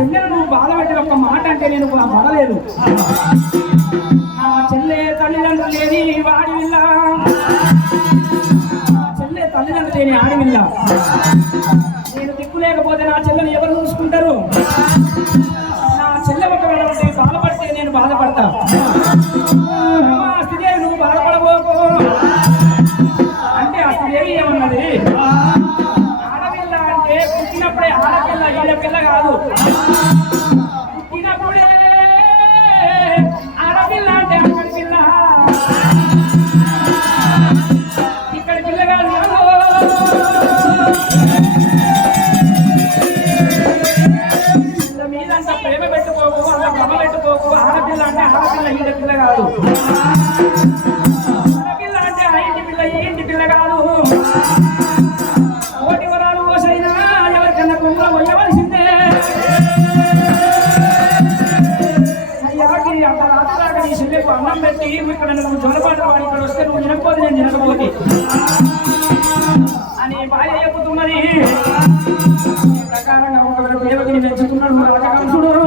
చెల్లెను నువ్వు బాధ పెట్టిన ఒక మాట అంటే నేను కూడా పడలేదు నా చెల్లె తల్లిదండ్రులు లేని వాడి చెల్లె తల్లిదండ్రులు లేని ఆడవిల్ల. నేను దిక్కు లేకపోతే నా చెల్లెని ఎవరు చూసుకుంటారు? నా చెల్లె ఒకవేళ ఉంటే బాధపడితే నేను బాధపడతా. అమ్మా, నువ్వు బాధపడబోకు. అంటే ఆ శ్రీదేవి ఏమన్నది ఆడపిల్ల అంటే పుట్టినప్పుడే ఆడపిల్ల కాదు. పుట్టినప్పుడే ఆడపిల్ల అంటే అక్కడి పిల్ల ఇక్కడ పిల్ల కాదు పిల్ల ప్రేమ పెట్టుకోకు అంత భ్రమ పెట్టుకోకు ఆడపిల్ల అంటే ఆడపిల్ల ఈడ పిల్ల కాదు. నీ పెట్టి ఇక్కడ నువ్వు జొలపాటు వాడి ఇక్కడ వస్తే నువ్వు తినకపోతే నేను తినకపోతే అని భార్య చెబుతున్నది. ప్రకారంగా ఒకవేళ దేవకిని పెంచుతున్నాడు చూడరు